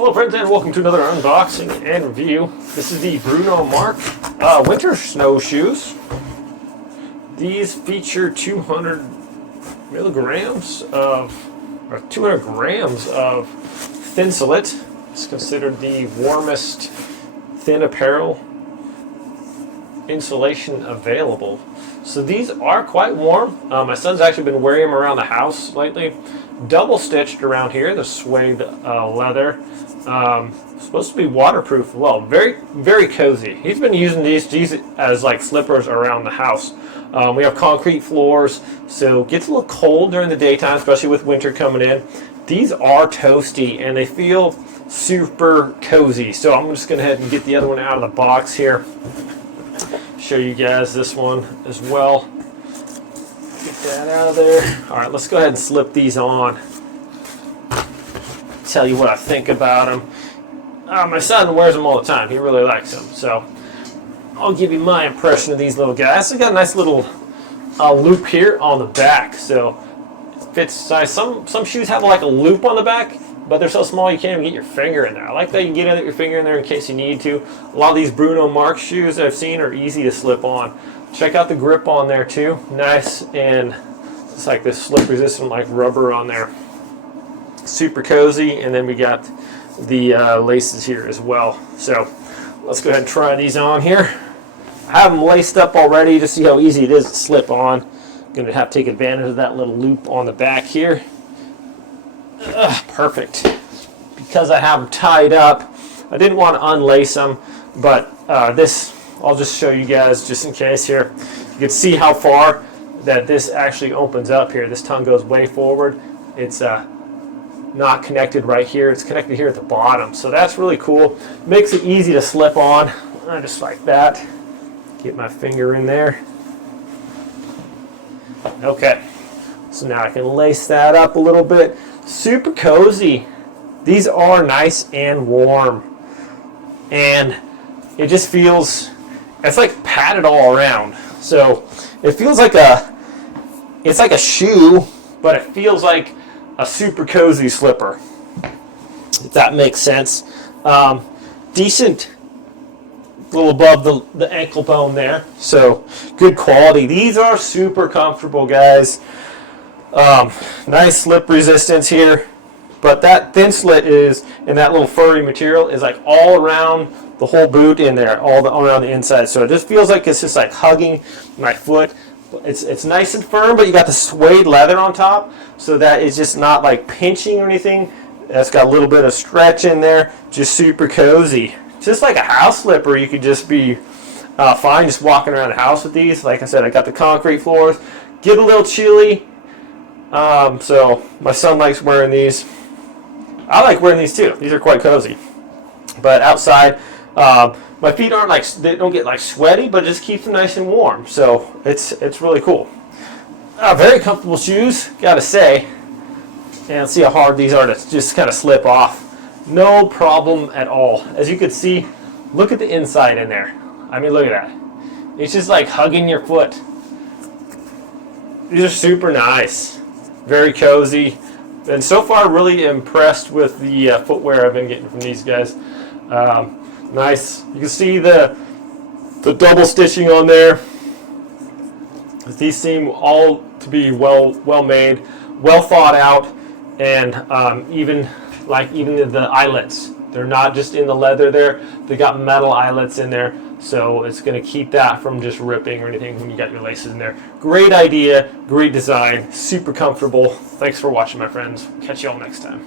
Hello friends, and welcome to another unboxing and review. This is the Bruno Marc winter snowshoes. These feature 200 milligrams of, or 200 grams of Thinsulate. It's considered the warmest thin apparel insulation available. So these are quite warm. My son's actually been wearing them around the house lately. Double stitched around here, the suede leather. Supposed to be waterproof as well. Very, very cozy. He's been using these as like slippers around the house. We have concrete floors, so it gets a little cold during the daytime, especially with winter coming in. These are toasty and they feel super cozy. So I'm just going to head and get the other one out of the box here. Show you guys this one as well. Get that out of there. All right, let's go ahead and slip these on. Tell you what I think about them. My son wears them all the time. He really likes them. So I'll give you my impression of these little guys. They got a nice little loop here on the back. So it fits size. Some shoes have like a loop on the back, but they're so small you can't even get your finger in there. I like that you can get your finger in there in case you need to. A lot of these Bruno Marc shoes I've seen are easy to slip on. Check out the grip on there too. Nice, and it's like this slip resistant like rubber on there. Super cozy, and then we got the laces here as well. So let's go ahead and try these on here. I have them laced up already to see how easy it is to slip on. Going to have to take advantage of that little loop on the back here. Perfect. Because I have them tied up, I didn't want to unlace them, but this I'll just show you guys just in case here. You can see how far that this actually opens up here. This tongue goes way forward. It's not connected right here. It's connected here at the bottom. So that's really cool. Makes it easy to slip on. Just like that. Get my finger in there. Okay. So now I can lace that up a little bit. Super cozy. These are nice and warm. And it just feels, it's like padded all around. So it feels like it's like a shoe, but it feels like a super cozy slipper, if that makes sense. Decent, a little above the ankle bone there. So good quality. These are super comfortable, guys. Nice slip resistance here. But that Thinsulate is, and that little furry material is like all around the whole boot in there, all around the inside. So it just feels like it's just like hugging my foot. It's nice and firm, but you got the suede leather on top, so that it's just not like pinching or anything. It's got a little bit of stretch in there, just super cozy. Just like a house slipper, you could just be fine just walking around the house with these. Like I said, I got the concrete floors. Get a little chilly, so my son likes wearing these. I like wearing these too. These are quite cozy. But outside, my feet aren't like, they don't get like sweaty, but it just keeps them nice and warm. So it's really cool. Very comfortable shoes, gotta say. And let's see how hard these are to just kind of slip off. No problem at all. As you can see, look at the inside in there. I mean, look at that. It's just like hugging your foot. These are super nice. Very cozy. And so far, really impressed with the footwear I've been getting from these guys. Nice. You can see the double stitching on there. These seem all to be well made, well thought out, and even the eyelets. They're not just in the leather there. They got metal eyelets in there, so it's going to keep that from just ripping or anything when you got your laces in there. Great idea, great design, super comfortable. Thanks for watching, my friends. Catch you all next time.